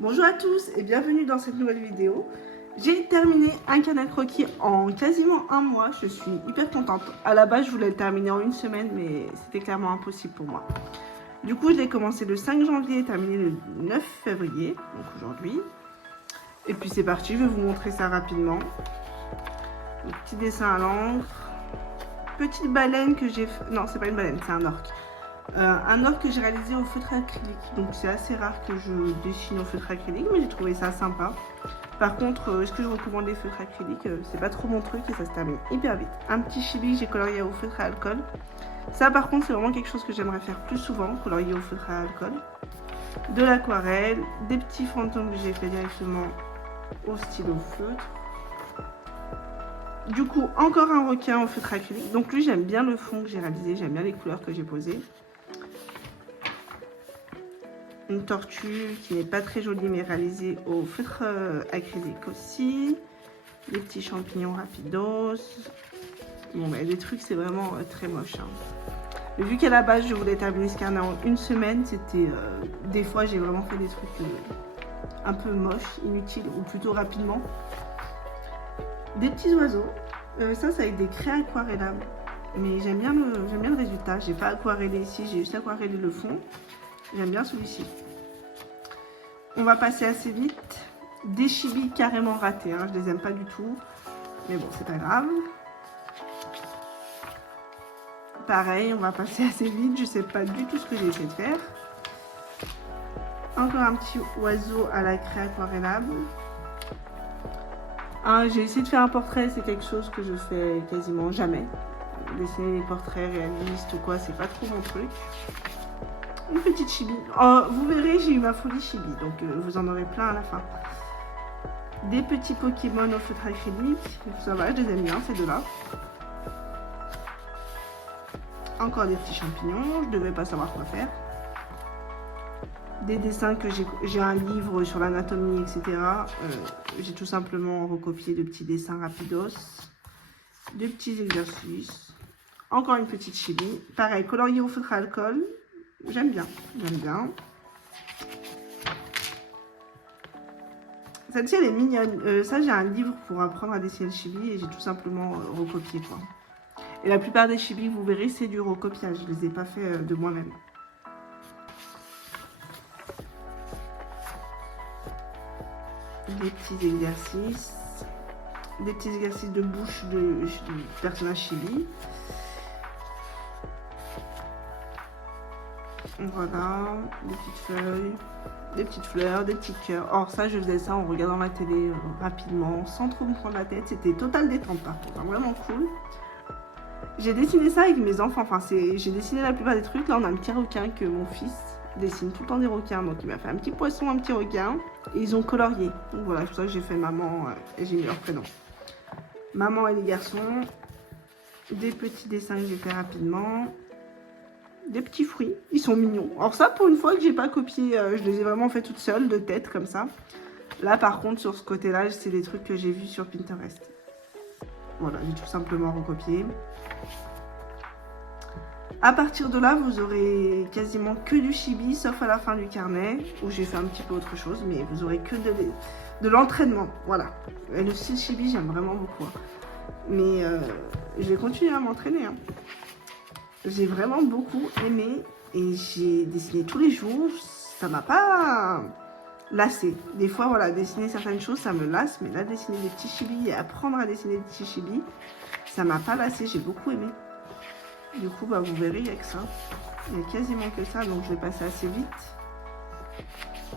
Bonjour à tous et bienvenue dans cette nouvelle vidéo. J'ai terminé un carnet de croquis en quasiment un mois, je suis hyper contente. À la base je voulais le terminer en une semaine mais c'était clairement impossible pour moi. Du coup je l'ai commencé le 5 janvier et terminé le 9 février, donc aujourd'hui. Et puis c'est parti, je vais vous montrer ça rapidement. Le petit dessin à l'encre. Petite baleine que j'ai fait, non c'est pas une baleine, c'est un orque. Un orque que j'ai réalisé au feutre acrylique, donc c'est assez rare que je dessine au feutre acrylique, mais j'ai trouvé ça sympa. Par contre, est-ce que je recommande les feutres acryliques? C'est pas trop mon truc et ça se termine hyper vite. Un petit chibi que j'ai colorié au feutre à alcool. Ça par contre c'est vraiment quelque chose que j'aimerais faire plus souvent, colorier au feutre à alcool. De l'aquarelle, des petits fantômes que j'ai fait directement au stylo feutre. Du coup, encore un requin au feutre acrylique. Donc lui, j'aime bien le fond que j'ai réalisé, j'aime bien les couleurs que j'ai posées. Une tortue qui n'est pas très jolie mais réalisée au feutre acrylique aussi. Des petits champignons rapidos. Bon, bah, des trucs, c'est vraiment très moche. Hein. Mais vu qu'à la base, je voulais terminer ce carnet en une semaine, c'était... des fois, j'ai vraiment fait des trucs un peu moches, inutiles, ou plutôt rapidement. Des petits oiseaux. Ça, c'est avec des craies aquarellables. Mais j'aime bien le résultat. J'ai pas aquarellé ici, j'ai juste aquarellé le fond. J'aime bien celui-ci. On va passer assez vite. Des chibis carrément ratés. Hein. Je les aime pas du tout. Mais bon, c'est pas grave. Pareil, on va passer assez vite. Je sais pas du tout ce que j'ai essayé de faire. Encore un petit oiseau à la craie aquarellable. J'ai essayé de faire un portrait. C'est quelque chose que je fais quasiment jamais. Dessiner des portraits réalistes ou quoi, c'est pas trop mon truc. Une petite chibi. Oh, vous verrez, j'ai eu ma folie chibi, donc vous en aurez plein à la fin. Des petits Pokémon au feutre acrylique. Ça va, je les aime bien, ces deux-là. Encore des petits champignons, je devais pas savoir quoi faire. Des dessins que j'ai un livre sur l'anatomie, etc. J'ai tout simplement recopié de petits dessins rapidos. De petits exercices. Encore une petite chibi. Pareil, colorié au feutre à alcool. J'aime bien, j'aime bien. Celle-ci, elle est mignonne. Ça, j'ai un livre pour apprendre à dessiner le chibi et j'ai tout simplement recopié, quoi. Et la plupart des chibis, vous verrez, c'est du recopiage. Je les ai pas fait de moi-même. Des petits exercices. Des petits exercices de bouche de personnage chibi. Voilà, des petites feuilles, des petites fleurs, des petits cœurs. Or ça, je faisais ça en regardant la télé rapidement, sans trop me prendre la tête. C'était total détente par contre, vraiment cool. J'ai dessiné ça avec mes enfants, enfin j'ai dessiné la plupart des trucs. Là on a un petit requin que mon fils dessine tout le temps des requins. Donc il m'a fait un petit poisson, un petit requin. Et ils ont colorié. Donc voilà, c'est pour ça que j'ai fait maman et j'ai mis leur prénom. Maman et les garçons. Des petits dessins que j'ai fait rapidement. Des petits fruits, ils sont mignons. Alors ça, pour une fois que j'ai pas copié, je les ai vraiment fait toutes seules, de tête, comme ça. Là, par contre, sur ce côté-là, c'est des trucs que j'ai vus sur Pinterest. Voilà, j'ai tout simplement recopié. À partir de là, vous aurez quasiment que du chibi, sauf à la fin du carnet, où j'ai fait un petit peu autre chose, mais vous aurez que de l'entraînement, voilà. Et le style chibi, j'aime vraiment beaucoup. Hein. Mais je vais continuer à m'entraîner, hein. J'ai vraiment beaucoup aimé et j'ai dessiné tous les jours. Ça m'a pas lassé. Des fois, voilà, dessiner certaines choses, ça me lasse. Mais là, dessiner des petits chibis et apprendre à dessiner des petits chibis, ça m'a pas lassé. J'ai beaucoup aimé. Du coup, bah, vous verrez, il n'y a que ça. Il n'y a quasiment que ça, donc je vais passer assez vite.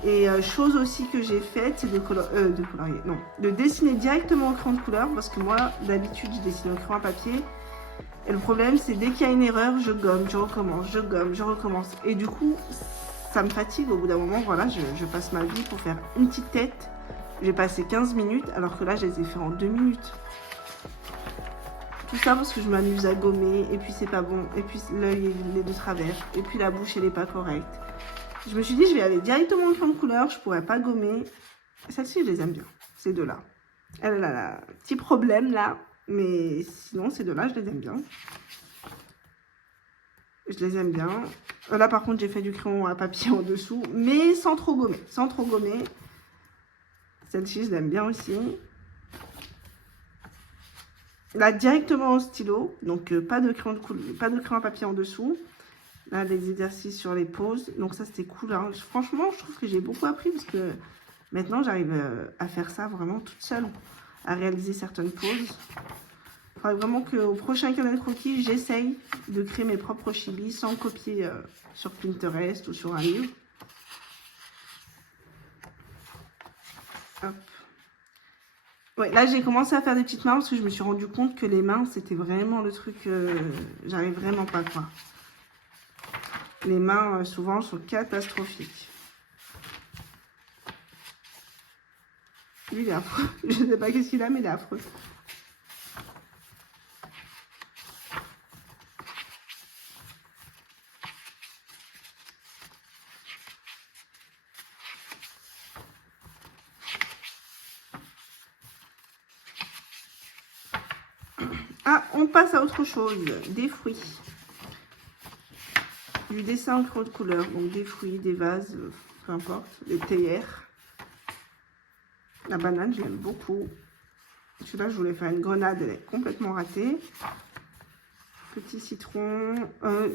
Et chose aussi que j'ai faite, c'est de colorier. Non, de dessiner directement au crayon de couleur. Parce que moi, d'habitude, je dessine au crayon à papier. Et le problème, c'est dès qu'il y a une erreur, je gomme, je recommence, je gomme, je recommence. Et du coup, ça me fatigue au bout d'un moment. Voilà, je passe ma vie pour faire une petite tête. J'ai passé 15 minutes, alors que là, je les ai fait en 2 minutes. Tout ça parce que je m'amuse à gommer, et puis c'est pas bon. Et puis l'œil, il est de travers. Et puis la bouche, elle est pas correcte. Je me suis dit, je vais aller directement au crayon de couleur, je pourrais pas gommer. Celle-ci, je les aime bien, ces deux-là. Elle a un petit problème, là. Mais sinon, ces deux-là, je les aime bien. Je les aime bien. Là, par contre, j'ai fait du crayon à papier en dessous, mais sans trop gommer. Sans trop gommer. Celle-ci, je l'aime bien aussi. Là, directement au stylo. Donc, pas de crayon à papier en dessous. Là, des exercices sur les poses. Donc, ça, c'était cool. Hein. Franchement, je trouve que j'ai beaucoup appris parce que maintenant, j'arrive à faire ça vraiment toute seule. À réaliser certaines poses. Il faudrait vraiment qu'au prochain carnet de croquis, j'essaye de créer mes propres chibis sans copier sur Pinterest ou sur un livre. Hop. Ouais, là, j'ai commencé à faire des petites mains parce que je me suis rendu compte que les mains, c'était vraiment le truc... j'arrive vraiment pas, quoi. Les mains, souvent, sont catastrophiques. Lui, il est affreux. Je sais pas qu'est-ce qu'il a, mais il est affreux. Ah, on passe à autre chose. Des fruits. Du dessin en crayon de couleur. Donc des fruits, des vases, peu importe. Des théières. La banane, j'aime beaucoup. Celui-là, je voulais faire une grenade, elle est complètement ratée. Petit citron.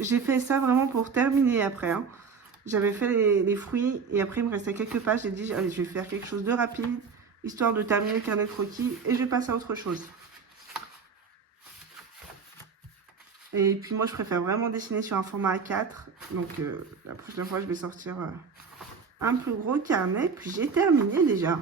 J'ai fait ça vraiment pour terminer après. Hein. J'avais fait les fruits et après, il me restait quelques pages. J'ai dit, allez, je vais faire quelque chose de rapide, histoire de terminer le carnet de croquis. Et je passe à autre chose. Et puis moi, je préfère vraiment dessiner sur un format A4. Donc, la prochaine fois, je vais sortir un plus gros carnet. Puis j'ai terminé déjà.